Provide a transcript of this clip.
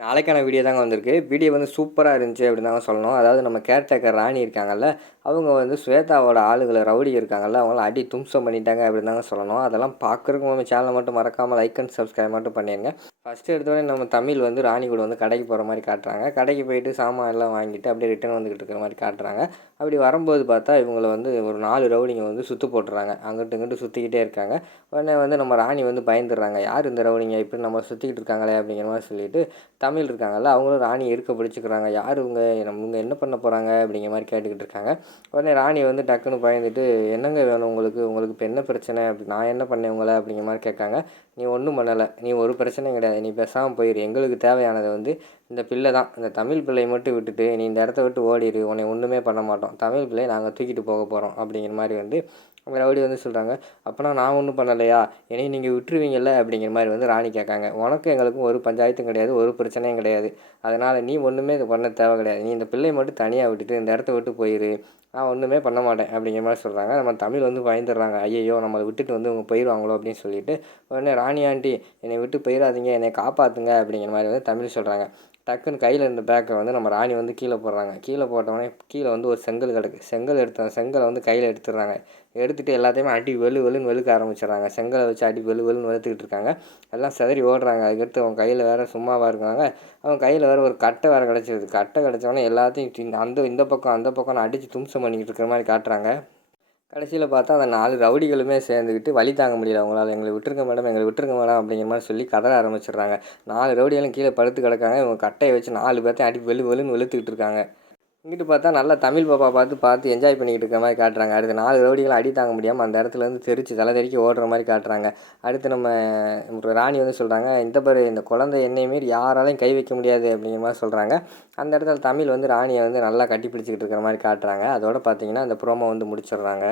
நாளைக்கான வீடியோ தாங்க வந்திருக்கு. வீடியோ வந்து சூப்பரா இருந்துச்சு அப்படின்னு தாங்க சொல்லணும். அதாவது நம்ம கேர்டேக்கர் ராணி இருக்காங்கல்ல, அவங்க வந்து ஸ்வேதாவோட ஆளுகள ரவுடி இருக்காங்கல்ல, அவங்கள அடி தும்சம் பண்ணிட்டாங்க அப்படின்னு தாங்க சொல்லணும். அதெல்லாம் பார்க்குறதுக்கு நம்ம சேனலை மட்டும் மறக்காம லைக் அண்ட் சப்ஸ்கிரைப் மட்டும் பண்ணிருங்க. ஃபஸ்ட்டு எடுத்தோடனே நம்ம தமிழ் வந்து ராணி கூட வந்து கடைக்கு போகிற மாதிரி காட்டுறாங்க. கடைக்கு போயிட்டு சாமான் எல்லாம் வாங்கிட்டு அப்படியே ரிட்டர்ன் வந்துக்கிட்டு இருக்கிற மாதிரி காட்டுறாங்க. அப்படி வரும்போது பார்த்தா இவங்கள வந்து ஒரு 4 ரவுடிங்க வந்து சுத்து போட்டுறாங்க. அங்கிட்டு இங்கிட்டு சுற்றிக்கிட்டே இருக்காங்க. உடனே வந்து நம்ம ராணி வந்து பயந்துடுறாங்க. யார் இந்த ரவுடிங்க இப்படி நம்ம சுற்றிக்கிட்டு இருக்காங்களே அப்படிங்கிற மாதிரி சொல்லிட்டு தமிழ் இருக்காங்கல்ல, அவங்களும் ராணிய இருக்க பிடிச்சிக்கிறாங்க. யார் இவங்க? இவங்க என்ன பண்ண போகிறாங்க? அப்படிங்கிற மாதிரி கேட்டுக்கிட்டு இருக்காங்க. உடனே ராணி வந்து டக்குன்னு பயந்துட்டு, என்னங்க வேணும் உங்களுக்கு? உங்களுக்கு இப்போ என்ன பிரச்சனை? அப்படி நான் என்ன பண்ணேன் உங்களை? அப்படிங்கிற மாதிரி கேட்காங்க. நீ ஒன்றும் பண்ணலை, நீ ஒரு பிரச்சனையும் கிடையாது, நீ பேசாமல் போயிரு. எங்களுக்கு தேவையானது வந்து இந்த பிள்ளை தான். இந்த தமிழ் பிள்ளையை மட்டும் விட்டுட்டு நீ இந்த இடத்த விட்டு ஓடிடு, உன்னை ஒன்றுமே பண்ண மாட்டோம். தமிழ் பிள்ளையை நாங்கள் தூக்கிட்டு போக போகிறோம் அப்படிங்கிற மாதிரி வந்து அவங்க ரவுடி வந்து சொல்கிறாங்க. அப்போனா நான் ஒன்றும் பண்ணலையா, என்னையும் நீங்கள் விட்டுருவீங்கல்ல அப்படிங்கிற மாதிரி வந்து ராணி கேட்காங்க. உனக்கும் எங்களுக்கும் ஒரு பஞ்சாயத்தும் கிடையாது, ஒரு பிரச்சனையும் கிடையாது. அதனால் நீ ஒன்றுமே இது பண்ண தேவை கிடையாது. நீ இந்த பிள்ளையை மட்டும் தனியாக விட்டுட்டு இந்த இடத்த விட்டு போயிரு, நான் ஒன்றுமே பண்ண மாட்டேன் அப்படிங்கிற மாதிரி சொல்கிறாங்க. நம்ம தமிழ் வந்து பயந்துடுறாங்க. ஐயையோ நம்மளை விட்டுட்டு வந்து இவங்க போயிடுவாங்களோ அப்படின்னு சொல்லிட்டு உடனே ராணி ஆண்டி என்னை விட்டு போயிடாதீங்க, என்னை காப்பாற்றுங்க அப்படிங்கிற மாதிரி வந்து தமிழ் சொல்கிறாங்க. டக்குன்னு கையில் இருந்த பேக்கை வந்து நம்ம ராணி வந்து கீழே போடுறாங்க. கீழே போட்டோடனே கீழே வந்து ஒரு செங்கல் கிடக்கு. செங்கலை வந்து கையில் எடுத்துடுறாங்க. எடுத்துகிட்டு எல்லாத்தையுமே அடி வெளுன்னு வெளுக்க ஆரம்பிச்சிடுறாங்க. செங்கலை வச்சு அடி வெளுன்னு வெளுத்துக்கிட்டு இருக்காங்க. எல்லாம் சிதறி ஓடுறாங்க. அதுக்கடுத்து அவங்க கையில் வேறு சும்மாவாக இருக்காங்க. அவங்க கையில் வேறு ஒரு கட்டை வேறு கிடச்சிருது. கட்டை கிடச்சோடனே எல்லாத்தையும் இந்த பக்கம் அந்த பக்கம் அடித்து தும்சம் பண்ணிக்கிட்டு இருக்கிற மாதிரி காட்டுறாங்க. கடைசியில் பார்த்தா அந்த 4 ரவுடிகளுமே சேர்ந்துக்கிட்டு வழி தாங்க முடியல அவங்களால. எங்களை விட்டுருங்க மேடம், எங்களை விட்டுருங்க மேடம் அப்படிங்கிற மாதிரி சொல்லி கதற ஆரம்பிச்சிடுறாங்க. 4 ரவுடிகளும் கீழே படுத்து கிடக்காங்க. இவங்க கட்டையை வச்சு 4 பேர்த்தையும் அடி வெளுன்னு வெளுத்துக்கிட்டு இருக்காங்க. இங்கிட்டு பார்த்தா நல்லா தமிழ் பாப்பா பார்த்து என்ஜாய் பண்ணிக்கிட்டு இருக்கிற மாதிரி காட்டுறாங்க. அடுத்து 4 ரவுடிகள் அடி தாங்க முடியாமல் அந்த இடத்துலேருந்து தெரிச்சு தலை தெறிக்க ஓடுற மாதிரி காட்டுறாங்க. அடுத்து நம்ம ராணி வந்து சொல்கிறாங்க, இந்த பாரு இந்த குழந்தை என்னை மீறி யாராலையும் கை வைக்க முடியாது அப்படிங்கிற மாதிரி சொல்கிறாங்க. அந்த இடத்துல தமிழ் வந்து ராணியை வந்து நல்லா கட்டி பிடிச்சிக்கிட்டு இருக்கிற மாதிரி காட்டுறாங்க. அதோட பார்த்தீங்கன்னா அந்த ப்ரோமோ வந்து முடிச்சிடுறாங்க.